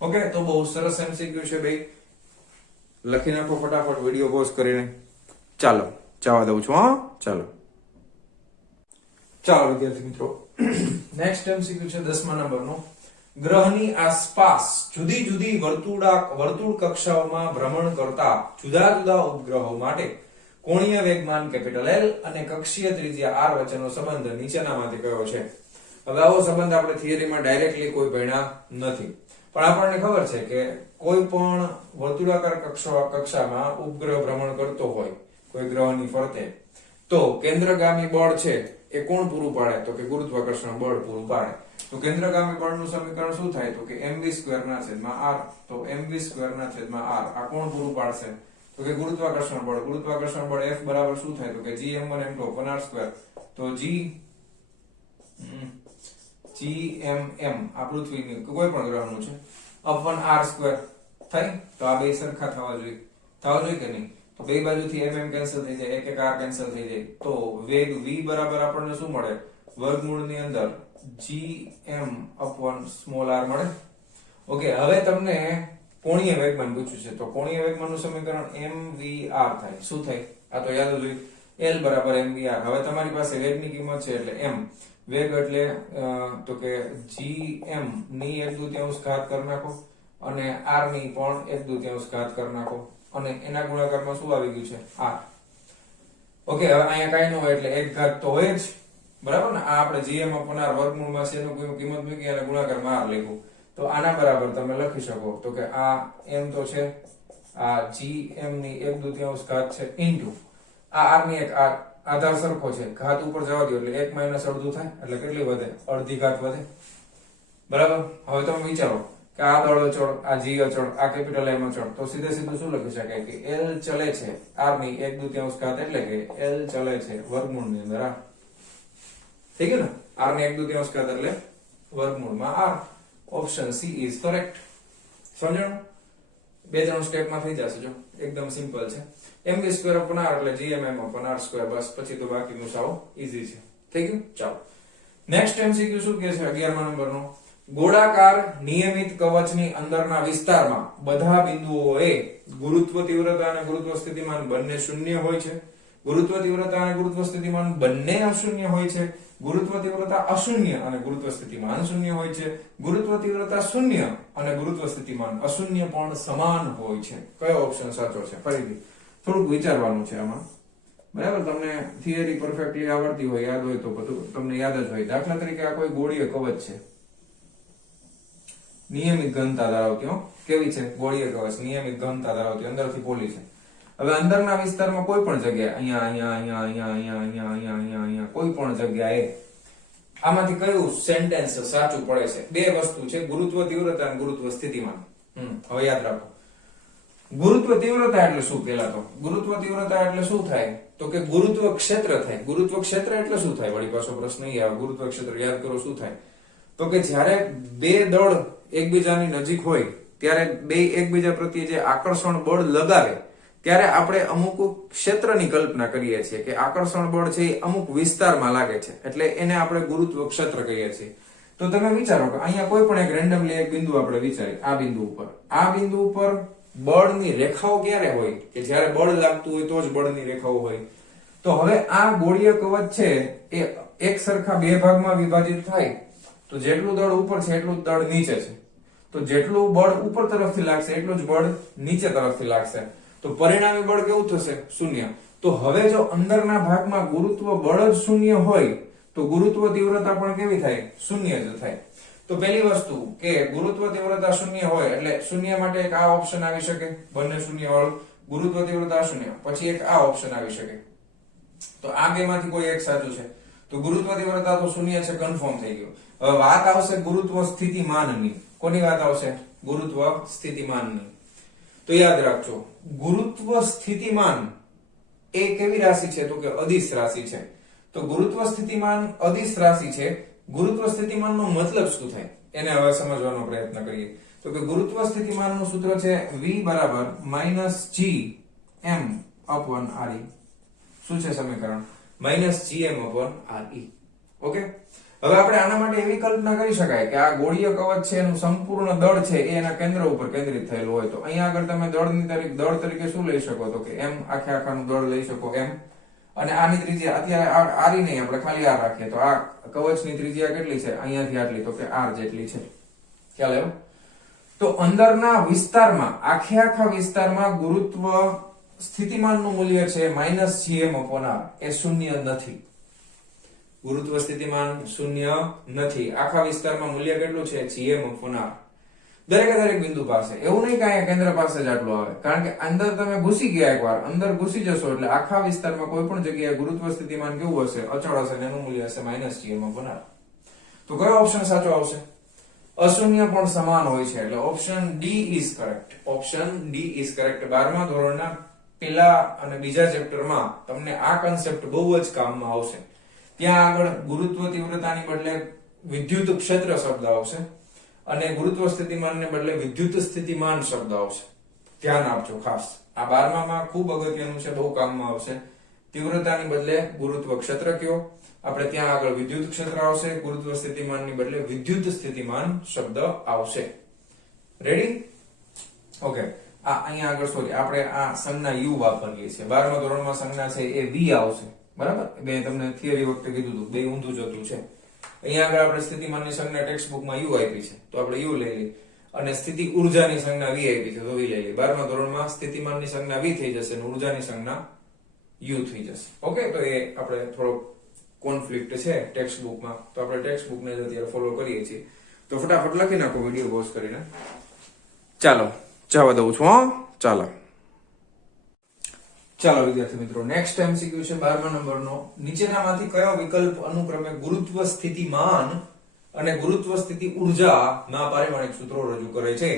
ઓકે તો બહુ સરસ એમસીક્યુ છે ભાઈ લખી નાખો ફટાફટ વિડિયો પોઝ કરીને ચાલો જવા દઉં છું હા ચાલો વિદ્યાર્થી મિત્રો નેક્સ્ટ એમસીક્યુ છે 10મા નંબરનો ગ્રહની આસપાસ જુદી જુદી વર્તુળ કક્ષાઓમાં ભ્રમણ કરતા જુદા જુદા ઉપગ્રહો માટે કોણીય વેગમાન કેપિટલ L અને કક્ષીય ત્રિજ્યા r વચ્ચેનો સંબંધ નીચેનામાંથી કયો છે હવે આવો સંબંધ આપણે થિયરીમાં ડાયરેક્ટલી કોઈ ભણ્યા નથી પણ આપણને ખબર છે કે કોઈ પણ વર્તુળાકાર કક્ષામાં ઉપગ્રહ ભ્રમણ કરતો હોય કોઈ ગ્રહની ફરતે તો કેન્દ્રગામી બળ છે એ કોણ પૂરું પાડે તો કે ગુરુત્વાકર્ષણ બળ પૂરું પાડે તો કેન્દ્રગામી બળનું સમીકરણ શું થાય તો કે mv² ના છેદમાં r તો mv² ના છેદમાં r આ કોણ પૂરું પાડશે તો કે ગુરુત્વાકર્ષણ બળ F બરાબર શું થાય તો કે gm1m2 r² તો gmm આ પૃથ્વીની કોઈ પણ ગ્રહનું છે upon r² થાય તો આ બે સરખા થવા જોઈએ કે નહીં તો બે બાજુથી mm કેન્સલ થઈ જાય એક r કેન્સલ થઈ જાય તો વેગ v બરાબર આપણને શું મળે વર્ગમૂળની અંદર gm upon r મળે ઓકે હવે તમને કોણીય વેગમાન પૂછ્યું છે તો કોણીય વેગમાનનું સમીકરણ mvr થાય શું થાય આ તો યાદ જ હોય L બરાબર mvr હવે તમારી પાસે વેગની કિંમત છે એટલે m વેગ એટલે તો કે gm ની 1/2 ઘાત કરી નાખો અને r ની પણ 1/2 ઘાત કરી નાખો અને એના ગુણાકારમાં શું આવી ગયું છે r ઓકે હવે અહીંયા કાઈ ન હોય એટલે 1 ઘાત તો હોય જ બરાબર ને આ આપણે gm upon r વર્ગમૂળમાં છે એનું કોઈ કિંમત મૂકી અને ગુણાકારમાં r લખ્યું તો આના બરાબર તમે લખી શકો તો કે આ m તો છે આ gm ની 1/2 ઘાત છે ઇન્ટુ આ r ની એક આધાર સરખો છે ઘાત ઉપર જવા દો એટલે 1 - અડધું થાય એટલે કેટલી વધે અડધી ઘાત વધે બરાબર. હવે તમે વિચારો કે આ દળ અચળ, આ જી અચળ, આ કેપિટલ એમ અચળ, તો સીધે સીધું શું લખી શકાય કે એલ ચલે છે આર ની 1/2 ઘાત, એટલે કે એલ ચલે છે વર્ગમૂળની અંદર આ. થઈ ગયું ને? આર ની 1/2 ઘાત એટલે વર્ગમૂળમાં r. Option C is correct. સમજણ? 2-3 સ્ટેપમાં થઈ જશે. જો એકદમ સિમ્પલ છે. mv² upon r એટલે gmm upon r². બસ પછી તો બાકીનું સાવ ઈઝી છે. થઈ ગયું? ચાલો નેક્સ્ટ MCQ શું કહે છે 11મા નંબરનો? ગોળાકાર નિયમિત કવચની અંદરના વિસ્તારમાં બધા બિંદુઓએ ગુરુત્વ તીવ્રતા અને ગુરુત્વ સ્થિતિમાન બંને શૂન્ય હોય છે. ગુરુત્વ તીવ્રતા અને ગુરુત્વ સ્થિતિમાન બંને અશૂન્ય હોય છે. ગુરુત્વ તીવ્રતા અશૂન્ય અને ગુરુત્વ સ્થિતિમાન શૂન્ય હોય છે. ગુરુત્વ તીવ્રતા શૂન્ય અને ગુરુત્વ સ્થિતિમાન અશૂન્ય પણ સમાન હોય છે. કયો ઓપ્શન સાચો છે? ફરીથી થોડુંક વિચારવાનું છે આમાં. બરાબર. તમને થિયરી પરફેક્ટલી આવડતી હોય, યાદ હોય તો બધું તમને યાદ જ હોય. દાખલા તરીકે આ કોઈ ગોળીય કવચ છે, નિયમિત ઘનતા ધરાવતી. કેવી છે? ગોળીય કવચ, નિયમિત ઘનતા ધરાવતી, અંદરથી પોલી છે. હવે અંદરના વિસ્તારમાં કોઈ પણ જગ્યાએ અહીંયા કોઈ પણ જગ્યાએ આમાંથી કયું સેન્ટેન્સ સાચું પડે છે? બે વસ્તુ છે, ગુરુત્વ તીવ્રતા અને ગુરુત્વ સ્થિતિમાન. હવે યાદ રાખો, ગુરુત્વ તીવ્રતા એટલે શું? પેલા તો ગુરુત્વ તીવ્રતા એટલે શું થાય? તો કે ગુરુત્વ ક્ષેત્ર થાય. ગુરુત્વ ક્ષેત્ર એટલે શું થાય? વળી પાછો પ્રશ્ન એ આવે, ગુરુત્વ ક્ષેત્ર યાદ કરો શું થાય? તો કે જ્યારે બે દળ એકબીજાની નજીક હોય ત્યારે બે એકબીજા પ્રત્યે જે આકર્ષણ બળ લગાવે ત્યારે આપણે અમુક ક્ષેત્રની કલ્પના કરીએ છીએ કે આકર્ષણ બળ છે એ અમુક વિસ્તારમાં લાગે છે, એટલે એને આપણે ગુરુત્વ ક્ષેત્ર કહીએ છીએ. તો તમે વિચારો કે અહીંયા કોઈ પણ એક રેન્ડમલી એક બિંદુ આપણે વિચારીએ, આ બિંદુ ઉપર બળની રેખાઓ ક્યારે હોય? કે જ્યારે બળ લાગતું હોય તો જ બળની રેખાઓ હોય. તો હવે આ ગોળીય કવચ છે એ એક સરખા બે ભાગમાં વિભાજિત થાય તો જેટલું દળ ઉપર છે એટલું જ દળ નીચે છે. તો જેટલું બળ ઉપર તરફથી લાગશે એટલું જ બળ નીચે તરફથી લાગશે. તો પરિણામી બળ કેવું થશે? શૂન્ય. તો હવે જો અંદરના ભાગમાં ગુરુત્વ બળ જ શૂન્ય હોય તો ગુરુત્વ તીવ્રતા પણ કેવી થાય? શૂન્ય જ થાય. તો પહેલી વસ્તુ કે ગુરુત્વ તીવ્રતા શૂન્ય હોય એટલે શૂન્ય માટે એક આ ઓપ્શન આવી શકે, બંને શૂન્ય વાળું. ગુરુત્વ તીવ્રતા શૂન્ય, પછી એક આ ઓપ્શન આવી શકે. તો આ બે માંથી કોઈ એક સાચું છે. તો ગુરુત્વ તીવ્રતા તો શૂન્ય છે, કન્ફર્મ થઈ ગયું. હવે વાત આવશે ગુરુત્વ સ્થિતિમાનની. કોની વાત આવશે? ગુરુત્વ સ્થિતિમાનની. તો યાદ રાખજો, ગુરુત્વ સ્થિતિમાન એ કેવી રાશિ છે? તો કે અદિશ રાશિ છે. તો ગુરુત્વ સ્થિતિમાન અદિશ રાશિ છે. ગુરુત્વ સ્થિતિમાનનો મતલબ શું થાય એને હવે સમજવાનો પ્રયત્ન કરીએ. તો કે ગુરુત્વ સ્થિતિમાનનું સૂત્ર છે V બરાબર -gm upon re. શું છે સમીકરણ? -gm upon re. ઓકે. હવે આપણે આના માટે એવી કલ્પના કરી શકાય કે આ ગોળીય કવચ છે એનું સંપૂર્ણ દળ છે એ એના કેન્દ્ર ઉપર કેન્દ્રિત થયેલું હોય. તો અહીંયા આગળ તમે દળ તરીકે શું લઈ શકો? તો કે m આખાનું દળ લઈ શકો m. અને આની ત્રિજ્યા અત્યારે આરી નહીં, આપણે ખાલી આર રાખીએ તો આ કવચની ત્રિજ્યા કેટલી છે? અહીંયાથી આટલી, તો કે આર જેટલી છે. ખ્યાલ આવ્યો? તો અંદરના વિસ્તારમાં આખા વિસ્તારમાં ગુરુત્વ સ્થિતિમાનનું મૂલ્ય છે -gm upon r. એ શૂન્ય નથી. ગુરુત્વ સ્થિતિમાન શૂન્ય નથી. આખા વિસ્તારમાં મૂલ્ય કેટલું છે? gm upon r. દરેક બિંદુ પાસે. એવું નહીં કે અહીંયા કેન્દ્ર પાસે જ આટલું આવે, કારણ કે અંદર તમે ઘૂસી ગયા, એકવાર અંદર ઘૂસી જશો એટલે આખા વિસ્તારમાં કોઈ પણ જગ્યાએ ગુરુત્વ સ્થિતિમાન કેવું હશે? અચળ હશે, એનું મૂલ્ય હશે -gm upon r. તો કયો ઓપ્શન સાચો આવશે? અશૂન્ય પણ સમાન હોય છે, એટલે option D is correct. Option D is correct. 12મા ધોરણના પેલા અને બીજા ચેપ્ટરમાં તમને આ કન્સેપ્ટ બહુ જ કામમાં આવશે. ત્યાં આગળ ગુરુત્વ તીવ્રતાની બદલે વિદ્યુત ક્ષેત્ર શબ્દ આવશે અને ગુરુત્વ સ્થિતિમાનને બદલે વિદ્યુત સ્થિતિમાન શબ્દ આવશે. ધ્યાન આપજો ખાસ. આ 12મામાં ખૂબ અગત્યનું છે, બહુ કામમાં આવશે. તીવ્રતાની બદલે ગુરુત્વ ક્ષેત્ર કયો, આપણે ત્યાં આગળ વિદ્યુત ક્ષેત્ર આવશે. ગુરુત્વ સ્થિતિમાનની બદલે વિદ્યુત સ્થિતિમાન શબ્દ આવશે. રેડી? ઓકે. આ અહીંયા આગળ સોરી આપણે આ સંજ્ઞા u વાપરીએ છીએ. 12મા ધોરણમાં સંજ્ઞા છે એ v આવશે. બરાબર? મેં તમને થિયરી વખતે કીધું હતું, બે ઊંધું જતું છે. અહીંયા આગળ આપણે સ્થિતિમાનની સંજ્ઞા ટેક્સ્ટ બુકમાં u આપી છે, તો આપણે u લઈ લઈએ. અને સ્થિતિ ઉર્જાની સંજ્ઞા v આપી છે, તો v લઈ લઈએ. 12મા ધોરણમાં સ્થિતિમાનની સંજ્ઞા v થઈ જશે અને ઉર્જાની સંજ્ઞા u થઈ જશે. ઓકે. તો એ આપણે થોડો કોન્ફ્લિક્ટ છે ટેક્સ્ટ બુકમાં, તો આપણે ટેક્સ્ટ બુકને જ અત્યારે ફોલો કરીએ છીએ. તો ફટાફટ લખી નાખો વિડીયો પોઝ કરીને. ચાલો જવા દઉં છું. ચાલો વિદ્યાર્થી મિત્રો, નેક્સ્ટ MCQ છે 12મા નંબરનો. નીચેનામાંથી કયો વિકલ્પ અનુક્રમે ગુરુત્વ સ્થિતિમાન અને ગુરુત્વ સ્થિતિ ઉર્જાના પારિમાણિક સૂત્રો રજૂ કરે છે.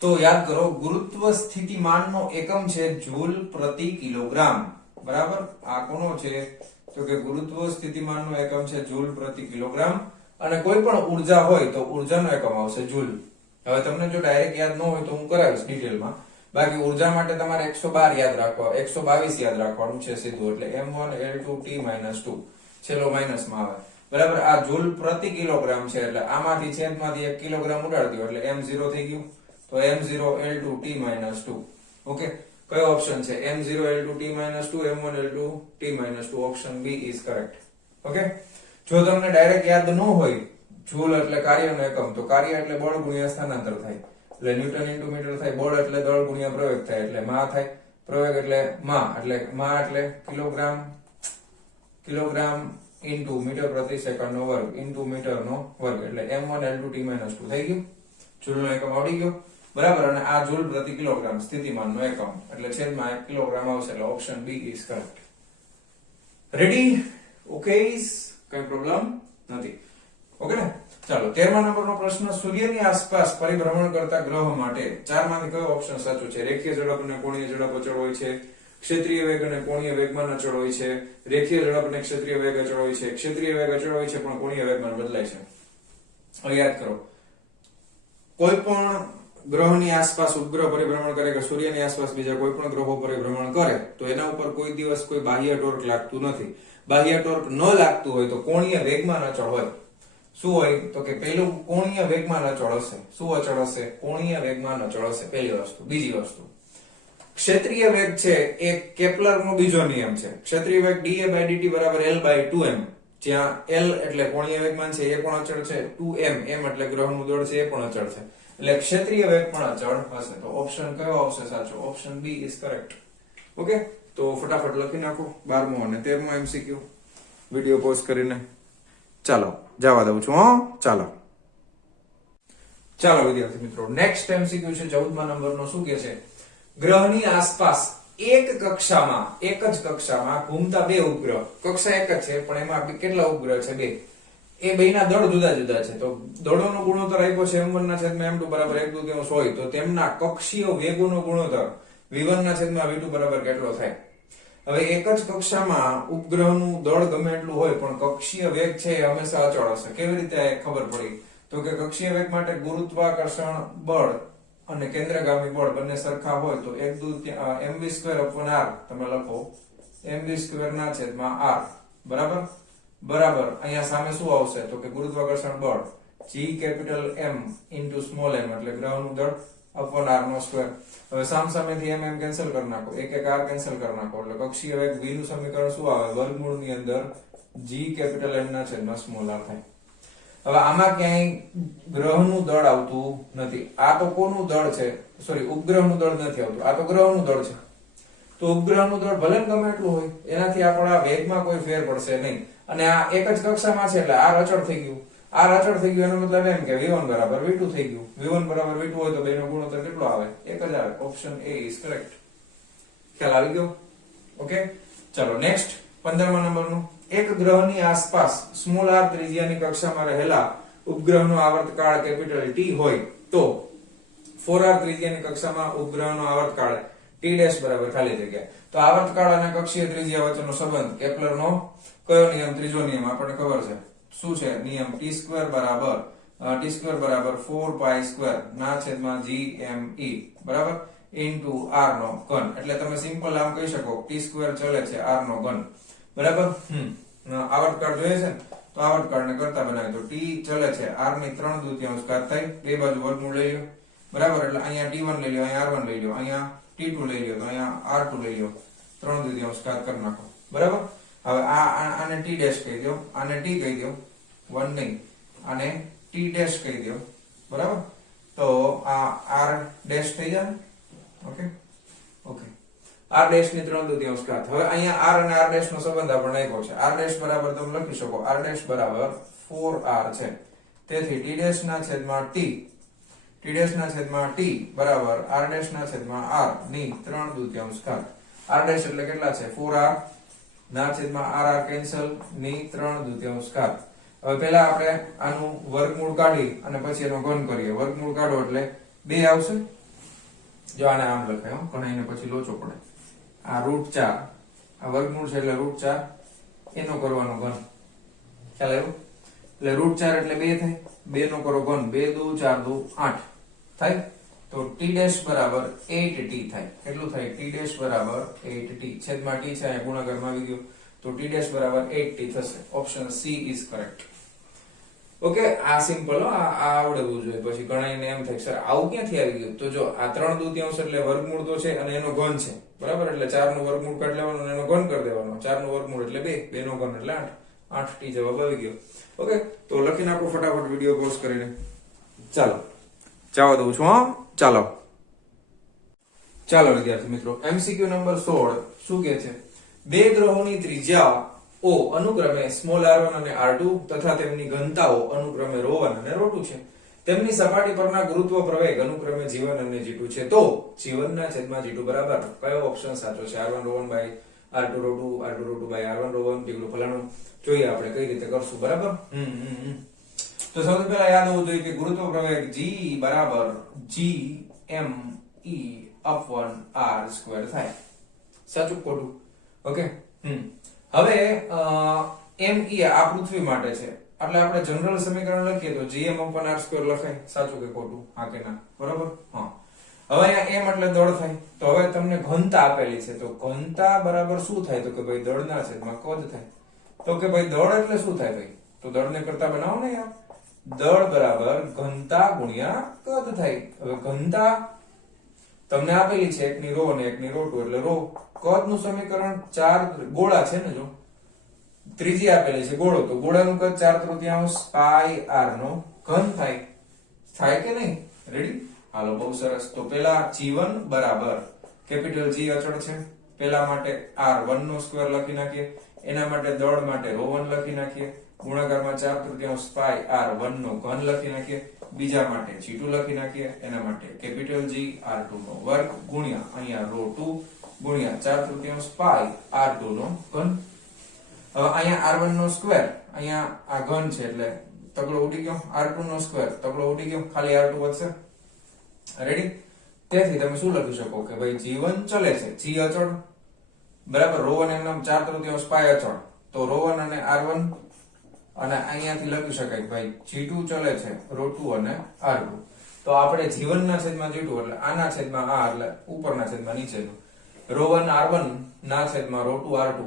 તો યાદ કરો, ગુરુત્વ સ્થિતિમાનનો એકમ છે જૂલ પ્રતિ કિલોગ્રામ. બરાબર, આ કોનો છે? તો કે ગુરુત્વ સ્થિતિમાનનો એકમ છે જૂલ પ્રતિ કિલોગ્રામ. અને કોઈ પણ ઉર્જા હોય તો ઉર્જાનો એકમ આવશે જૂલ. હવે તમને જો ડાયરેક્ટ યાદ ન હોય તો હું કરાવીશ ડિટેલમાં. બાકી ઉર્જા માટે તમારે 112 યાદ રાખવા, 122 યાદ રાખવાનું છે સીધું. એટલે m1L2T-2 છેલ્લો માઇનસમાં આવે. બરાબર, આ જૂલ પ્રતિ કિલોગ્રામ છે એટલે આમાંથી છેદમાંથી 1 કિલોગ્રામ ઉડાડી દો એટલે m0 થઈ ગયું. તો m0L2T-2. ઓકે, કયો ઓપ્શન છે? m0L2T-2, m1L2T-2. Option B is correct. Okay, જો તમને ડાયરેક્ટ યાદ ન હોય જૂલ એટલે કાર્યનો એકમ, તો કાર્ય એટલે બળ ગુણ્યા સ્થાનાંતર થાય એટલે ન્યૂટન ઇન્ટુ મીટર થાય. બળ એટલે દળ ગુણ્યા પ્રવેગ થાય એટલે મા થાય. પ્રવેગ એટલે મા એટલે કિલોગ્રામ ઇન્ટુ મીટર પ્રતિ સેકન્ડ નો વર્ગ ઇન્ટુ મીટર નો વર્ગ એટલે m1L2T-2 થઈ ગયું. જૂલનો એકમ આવડી ગયો. બરાબર, અને આ જૂલ પ્રતિ કિલોગ્રામ સ્થિતિમાનનો એકમ એટલે છેદમાં 1 કિલોગ્રામ આવશે એટલે option B is correct. Ready? Okay, કઈ પ્રોબ્લેમ નથી. ઓકે ને? ચાલો 13મા નંબરનો પ્રશ્ન. સૂર્યની આસપાસ પરિભ્રમણ કરતા ગ્રહ માટે 4 માંથી કયો ઓપ્શન સાચું છે? રેખીય ઝડપ અને કોણીય ઝડપ અચળ હોય છે, ક્ષેત્રીય વેગ અને કોણીય વેગમાન અચળ હોય છે, રેખીય ઝડપ અને ક્ષેત્રીય વેગ અચળ હોય છે, ક્ષેત્રીય વેગ અચળ હોય છે પણ કોણીય વેગમાન બદલાય છે. હવે યાદ કરો, કોઈ પણ ગ્રહની આસપાસ ઉપગ્રહ પરિભ્રમણ કરે કે સૂર્યની આસપાસ બીજા કોઈ પણ ગ્રહો પરિભ્રમણ કરે તો એના ઉપર કોઈ દિવસ કોઈ બાહ્ય ટોર્ક લાગતું નથી. બાહ્ય ટોર્ક ન લાગતું હોય તો કોણીય વેગમાન અચળ હોય. શું હોય? તો કે પહેલું કોણીય વેગમાન અચળ હશે. શું અચળ હશે? કોણીય વેગમાન અચળ હશે, પહેલી વસ્તુ. બીજી વસ્તુ, ક્ષેત્રીય વેગ છે એ કેપ્લરનો બીજો નિયમ છે. ક્ષેત્રીય વેગ dA/dt બરાબર L/2m, જ્યાં L એટલે કોણીય વેગમાન છે એ પણ અચળ છે, 2m એટલે ગ્રહનું દળ છે એ પણ અચળ છે. એટલે ક્ષેત્રીય વેગ પણ અચળ હશે. તો ઓપ્શન કયો આવશે સાચો? Option B is correct. Okay, તો ફટાફટ લખી નાખો 12મો અને 13મો MCQ વિડિયો પોઝ કરીને. ચાલો જવા દઉં છું. ચાલો વિદ્યાર્થી મિત્રો, નેક્સ્ટ MCQ છે 14મા નંબરનો. શું કહે છે? ગ્રહની આસપાસ એક જ કક્ષામાં ઘૂમતા બે ઉપગ્રહ. કક્ષા એક જ છે પણ એમાં કેટલા ઉપગ્રહ છે? બે. એ બેના દળ જુદા જુદા છે. તો દળોનો ગુણોત્તર આપ્યો છે m1/m2 બરાબર 1/2 હોય તો તેમના કક્ષીય વેગોનો ગુણોત્તર v1/v2 બરાબર કેટલો થાય? હવે એક જ કક્ષામાં ઉપગ્રહનું દળ ગમે એટલું હોય પણ કક્ષીય વેગ છે એ હંમેશા અચળ હશે. કેવી રીતે ખબર પડી? તો કે કક્ષીય વેગ માટે ગુરુત્વાકર્ષણ બળ અને કેન્દ્રગામી બળ બંને સરખા હોય તો 1/2 mv²/r તમે લખો mv²/r બરાબર. અહીંયા સામે શું આવશે? તો કે ગુરુત્વાકર્ષણ બળ G_M into small m એટલે ગ્રહનું દળ /r². હવે સામસામેથી m કેન્સલ કરી નાખો, એક r કેન્સલ કરી નાખો એટલે કક્ષીય વેગ v નું સમીકરણ શું આવે? વર્ગમૂળની અંદર G_M થાય. હવે આમાં ક્યાંય ગ્રહનું દળ આવતું નથી. આ તો કોનું દળ છે? સોરી, ઉપગ્રહનું દળ નથી આવતું. આ તો ગ્રહનું દળ છે. તો ઉપગ્રહનું દળ ભલે ગમે એટલું હોય એનાથી આપણા વેગમાં કોઈ ફેર પડશે નહીં. અને આ એક જ કક્ષામાં છે એટલે r અચળ થઈ ગયું. એનો મતલબ એમ કે v1 બરાબર v2 થઈ ગયું. v1 બરાબર v2 હોય તો બેનો ગુણોત્તર કેટલો આવે? એક જ આવે. Option A is correct. ખ્યાલ આવી ગયો? ઓકે, ચાલો નેક્સ્ટ 15મા નંબરનું. એક ગ્રહની આસપાસ સ્મોલ r ત્રિજ્યાની કક્ષામાં રહેલા ઉપગ્રહનો આવર્તકાળ કેપિટલ T હોય તો 4r ત્રિજ્યાની કક્ષામાં ઉપગ્રહનો આવર્તકાળ T' બરાબર ખાલી જગ્યા. તો આવર્તકાળ અને કક્ષીય ત્રિજ્યા વચ્ચેનો સંબંધ કેપ્લરનો કયો નિયમ? ત્રીજો નિયમ આપણને ખબર છે. શું છે નિયમ? t² બરાબર 4π² બરાબર ઇન્ટુ r નો ઘન. એટલે તમે સિમ્પલ આમ કહી શકો t² ચલે છે r નો ઘન. બરાબર. આવર્તકાળ જોઈએ છે તો આવર્તકાળને કરતા બનાવી તો t ચલે છે r ની 3/2 ઘાત થાય. બે બાજુ વર્ગમૂળ લઈ લો. બરાબર, એટલે અહીંયા t1 લઈ લો, અહીંયા r1 લઈ લો, અહીંયા t2 લઈ લો, તો અહીંયા r2 લઈ લો. 3/2 ઘાત કરી નાખો. બરાબર. હવે આને t' કહી દો, આને t કહી દો, 1 નહીં, આને t' કહી દો. બરાબર, તો આ r' થઈ જાય. ઓકે, r' ની 3/2 ઘાત. હવે અહીંયા r અને r' નો સંબંધ આપણે આપ્યો છે. r' બરાબર તમે લખી શકો r' બરાબર 4r છે. તેથી t' ના છેદમાં t બરાબર r' ના છેદમાં r ની 3/2 ઘાત. r' એટલે કેટલા છે? 4r ના છેદમાં r કેન્સલ ની 3/2 ઘાત. હવે પહેલા આપણે આનું વર્ગમૂળ કાઢી અને પછી એનો ઘન કરીએ. વર્ગમૂળ કાઢો એટલે 2 આવશે. જો આને આમ લખાય, ઘણા એને પછી લોચો પડે. આ √4 આ વર્ગમૂળ છે એટલે √4 એનો કરવાનો ઘન. ખ્યાલ આવ્યો? એટલે √4 એટલે 2 થાય. 2 નો કરો ઘન, 2 દુ 4 દુ 8 થાય. તો t' બરાબર 8t થાય. કેટલું થાય? t' બરાબર 8t. છેદમાં t છે, અહીંયા ગુણાકારમાં આવી ગયો તો t' બરાબર 8t થશે. Option C is correct. Okay, આ સિમ્પલ આ આવડવું જોઈએ. પછી ઘણા એમ થાય સર આવું ક્યાંથી આવી ગયું? તો જો આ 3/2 એટલે વર્ગમૂળ તો છે અને એનો ઘન છે, બરાબર? એટલે 4 નું વર્ગમૂળ કાઢી લેવાનું અને એનો ઘન કરી દેવાનો. 4 નું વર્ગમૂળ એટલે 2, 2 નો ઘન એટલે 8. 8t જવાબ આવી ગયો. ઓકે, તો લખી નાખો ફટાફટ વિડિયો પોઝ કરીને. ચાલો જવા દઉં છું. ચાલો વિદ્યાર્થી મિત્રો, એમસીક્યુ નંબર 16 શું કહે છે? બે ગ્રહોની ત્રિજ્યા O અનુક્રમે r1 અને r2 તથા તેમની ઘનતાઓ અનુક્રમે ρ1 અને ρ2 છે. તેમની સપાટી પરના ગુરુત્વ પ્રવેગ અનુક્રમે g1 અને g2 છે. તો g1 ના છેદમાં g2 બરાબર કયો ઓપ્શન સાચો છે? r1 ρ1 by r2 ρ2, r2 ρ2 by r1 ρ1 ટીકડું ફલાણું. જોઈએ આપણે કઈ રીતે કરશું, બરાબર? તો સૌથી પહેલા યાદ હોવું જોઈએ કે ગુરુત્વ પ્રવેગ g બરાબર gme/1 r2 થાય. સાચું ખોટું? ઓકે, હવે me આ પૃથ્વી માટે છે એટલે આપણે જનરલ સમીકરણ લખીએ તો gm/r2 લખાય. સાચું કે ખોટું? હા કે ના? બરાબર. હા, હવે અહીંયા m એટલે દળ થાય. તો હવે તમને ઘનતા આપેલી છે તો ઘનતા બરાબર શું થાય? તો કે ભાઈ દળના છેદમાં કદ થાય. તો કે ભાઈ દળ એટલે શું થાય ભાઈ? તો દળને કરતા બનાવો ને યાર. દળ બરાબર ઘનતા ગુણ્યા કદ થાય. હવે ઘનતા તમને આપેલી છે, એકની ρ અને એકની ρ2 એટલે ρ. કદ નું સમીકરણ 4 ગોળા છે ને, જો ત્રીજી આપેલી છે ગોળો, તો ગોળાનું કદ 4/3 પાઈ r નો ઘન થાય. થાય કે નહીં? રેડી? હાલો, બહુ સરસ. તો પેલા g1 બરાબર કેપિટલ G અચળ છે. પેલા માટે r1 નો સ્ક્વેર લખી નાખીએ, એના માટે દળ માટે ρ1 લખી નાખીએ, ગુણાકારમાં 4/3 પાઈ r1 નો ઘન લખી નાખીએ, બીજા માટે g2 લખી નાખીએ, એના માટે કેપિટલ G r2 નો વર્ગ ગુણ્યા અહીંયા ρ2 ગુણ્યા 4/3 પાઈ r2 નો ઘન. હવે અહીંયા r1 નો સ્ક્વેર, અહીંયા આ ઘન છે એટલે તગડો ઉડી ગયો, r2 નો સ્ક્વેર તગડો ઉડી ગયો, ખાલી r2 વધશે. રેડી? તેથી તમે શું લખી શકો કે ભાઈ g1 ચલે છે, g અચળ બરાબર, ρ1 એમ નામ 4/3 પાઈ અચળ, તો ρ1 અને r1 અને અહીંયાથી લખી શકાય કે ભાઈ g2 ચલે છે, ρ2 અને r2. તો આપણે g1 ના છેદમાં g2 એટલે આના છેદમાં આ એટલે ઉપરના છેદમાં નીચેનું, ρ1 r1 ના છેદમાં ρ2 r2.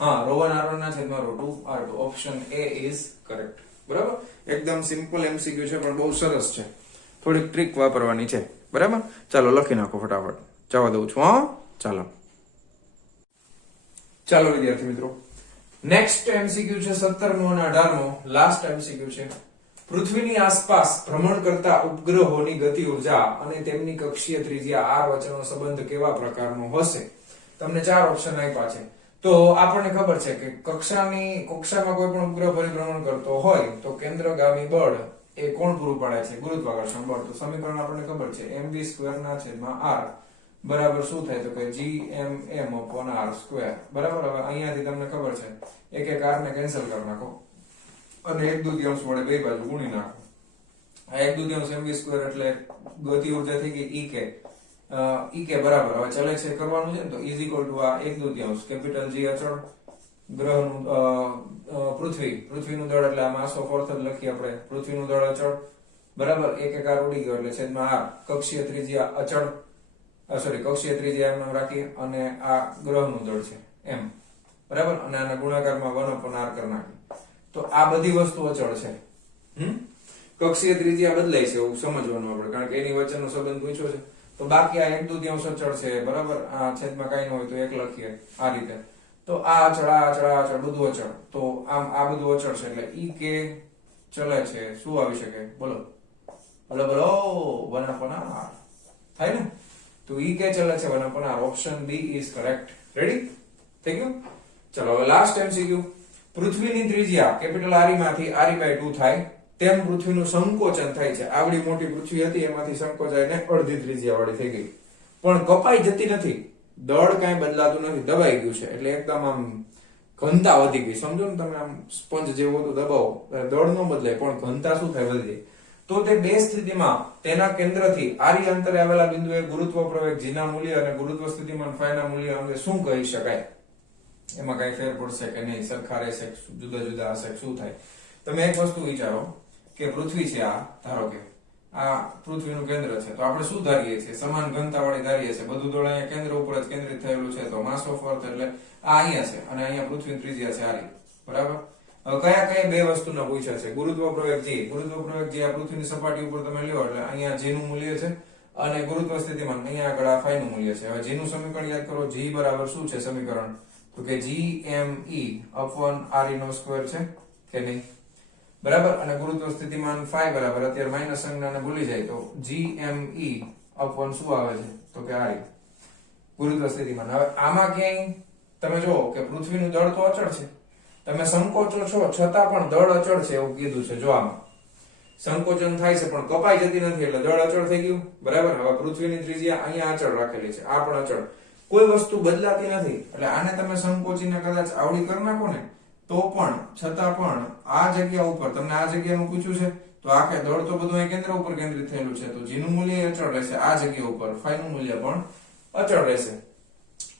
હા, ρ1 r1 ના છેદમાં ρ2 r2. Option A is correct. બરાબર? એકદમ સિમ્પલ એમસીક્યુ છે પણ બહુ સરસ છે. થોડીક ટ્રીક વાપરવાની છે. બરાબર? ચાલો લખી નાખો ફટાફટ. જવા દઉં છું. હા, ચાલો વિદ્યાર્થી મિત્રો, નેક્સ્ટ એમસીક્યુ છે 17મો અને 18મો લાસ્ટ એમસીક્યુ છે. પૃથ્વીની આસપાસ ભ્રમણ કરતા ઉપગ્રહોની ગતિ ઉર્જા અને તેમની કક્ષીય ત્રિજ્યા r વચ્ચેનો સંબંધ કેવા પ્રકારનો હશે? તમને 4 ઓપ્શન આપ્યા છે. તો આપણને ખબર છે કે કક્ષામાં કોઈ પણ ઉપગ્રહ પરિભ્રમણ કરતો હોય તો કેન્દ્રગામી બળ એ કોણ પૂરું પાડે છે? ગુરુત્વાકર્ષણ બળ. તો સમીકરણ આપણને ખબર છે mv²/r બરાબર શું થાય? તો કે gmm/r². બરાબર? હવે અહીંયાથી તમને ખબર છે એક r ને કેન્સલ કરી નાખો અને 1/2 વડે બે બાજુ ગુણી નાખો. આ 1/2 mv² એટલે ગતિ ઉર્જા થઈ ગઈ ek બરાબર. હવે ચલે છે કરવાનું છે ને, તો = આ 1/2 કેપિટલ G અચળ, ગ્રહનું પૃથ્વીનું દળ એટલે આ માસ ઓફ અર્થ જ લખીએ આપણે, પૃથ્વીનું દળ અચળ બરાબર, એક r ઉડી ગયો એટલે છેદમાં r, કક્ષીય ત્રિજ્યા અચળ કક્ષીય ત્રિજ્યા એમ રાખીએ અને આ ગ્રહનું દળ છે m બરાબર, અને આના ગુણાકારમાં 1/r કરી નાખીએ. તો આ બધી વસ્તુ અચળ છે. કક્ષીય ત્રિજ્યા બદલાય છે એવું સમજવાનું આપણે, કારણ કે એની વચ્ચેનો સંબંધ પૂછ્યો છે. તો બાકી આ 1/2 અચળ છે બરાબર, આ છેદમાં કઈ ન હોય તો 1 લખીએ આ રીતે. તો આ અચળ બધું અચળ, તો આમ આ બધું અચળ છે એટલે ek ચલે છે, શું આવી શકે? બોલો 1/r થાય ને? તો ek ચલે છે 1/r. Option B is correct. Ready? થઈ ગયું? ચલો હવે લાસ્ટ એમસીક્યુ. પૃથ્વીની ત્રિજ્યા કેપિટલ r માંથી r/2 થાય તેમ પૃથ્વીનું સંકોચન થાય છે. આવડી મોટી પૃથ્વી હતી એમાંથી સંકોચાઈને અડધી ત્રિજ્યા વાળી થઈ ગઈ, પણ કપાઈ જતી નથી. દળ કાંઈ બદલાતું નથી, દબાઈ ગયું છે એટલે એકદમ આમ ઘનતા વધી ગઈ, સમજો ને તમે, આમ સ્પંજ જેવું હતું દબાવો, દળ ન બદલાય પણ ઘનતા શું થાય, વધી જાય. તો તે બે સ્થિતિમાં તેના કેન્દ્રથી આરી અંતરે આવેલા બિંદુએ ગુરુત્વ પ્રવેગ g ના મૂલ્ય અને ગુરુત્વ સ્થિતિમાન phi ના મૂલ્ય અંગે શું કહી શકાય? એમાં કઈ ફેર પડશે કે નહીં, સરખા રહેશે, જુદા જુદા હશે, શું થાય? તમે એક વસ્તુ વિચારો કે પૃથ્વી છે, આ ધારો કે આ પૃથ્વીનું કેન્દ્ર છે, તો આપણે શું ધારીએ છીએ? સમાન ઘનતા વાળી ધારીએ છીએ. બધું દળ અહીંયા કેન્દ્ર ઉપર જ કેન્દ્રિત થયેલું છે, તો માસ ઓફ અર્થ એટલે આ અહીંયા છે અને અહીંયા પૃથ્વી ત્રિજ્યા છે આરી, બરાબર. હવે કયા કયા બે વસ્તુના પૂછ્યા છે? ગુરુત્વ પ્રવેગ g. ગુરુત્વ પ્રવેગ g આ પૃથ્વીની સપાટી ઉપર તમે લ્યો એટલે અહીંયા g નું મૂલ્ય છે અને ગુરુત્વ સ્થિતિમાન અહીંયા આગળ આ phi નું મૂલ્ય છે. હવે g નું સમીકરણ યાદ કરો. g બરાબર શું છે સમીકરણ? તો કે gme upon re નો સ્ક્વેર છે કે નહીં, બરાબર. અને ગુરુત્વ સ્થિતિમાન phi બરાબર, અત્યારે માઈનસ સંજ્ઞાને ભૂલી જાય તો gme upon શું આવે છે? તો કે re ગુરુત્વ સ્થિતિમાન. હવે આમાં ક્યાંય તમે જો કે પૃથ્વીનું દળ તો અચળ છે, તમે સંકોચો છો છતાં પણ દળ અચળ છે એવું કીધું છે. જો આમાં સંકોચન થાય છે પણ કપાઈ જતી નથી એટલે દળ અચળ થઈ ગયું, બરાબર. હવે પૃથ્વીની ત્રિજ્યા અહીંયા અચળ રાખેલી છે, આ પણ અચળ, કોઈ વસ્તુ બદલાતી નથી. એટલે આને તમે સંકોચીને કદાચ આવડી કરી નાખો ને તો પણ છતાં પણ આ જગ્યા ઉપર તમને આ જગ્યાનું પૂછ્યું છે તો આખે દળ તો બધું અહીં કેન્દ્ર ઉપર કેન્દ્રિત થયેલું છે, તો g નું મૂલ્ય અચળ રહેશે. આ જગ્યા ઉપર phi નું મૂલ્ય પણ અચળ રહેશે.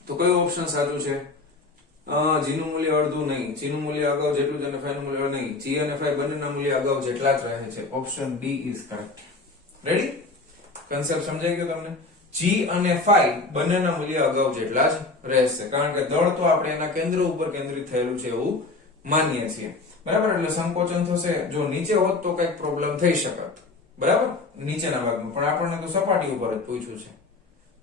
તો કયો ઓપ્શન સાચું છે? g નું મૂલ્ય અડધું નહીં, g નું મૂલ્ય અગાઉ જેટલું જ અને phi નું મૂલ્ય નહીં. g અને phi બંનેના મૂલ્ય અગાઉ જેટલા જ રહે છે. Option D is correct. Ready? Concept સમજાઈ ગયો તમને? g અને phi બંનેના મૂલ્ય અગાઉ જેટલા જ રહેશે, કારણ કે દળ તો આપણે એના કેન્દ્ર ઉપર કેન્દ્રિત થયેલું છે એવું માનીએ છીએ, બરાબર. એટલે સંકોચન થશે. જો નીચે હોત તો કઈક પ્રોબ્લેમ થઈ શકત, બરાબર, નીચેના ભાગમાં, પણ આપણને તો સપાટી ઉપર જ પૂછ્યું છે,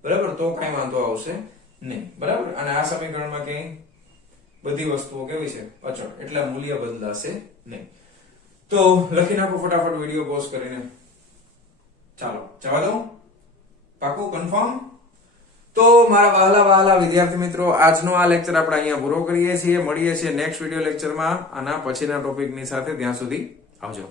બરાબર, તો કઈ વાંધો આવશે નહીં, બરાબર. અને આ સમીકરણમાં ક્યાંય બધી વસ્તુઓ કેવી છે? અચળ, એટલે મૂલ્ય બદલાશે નહીં. તો લખી નાખો ફટાફટ વિડીયો પોઝ કરીને. ચાલો જવા દઉં, પાકું, કન્ફર્મ? તો મારા વહાલા વહાલા વિદ્યાર્થી મિત્રો, આજનો આ લેક્ચર આપણે અહીંયા પૂરો કરીએ છીએ. મળીએ છીએ નેક્સ્ટ વિડીયો લેક્ચરમાં આના પછીના ટોપિકની સાથે. ત્યાં સુધી આવજો.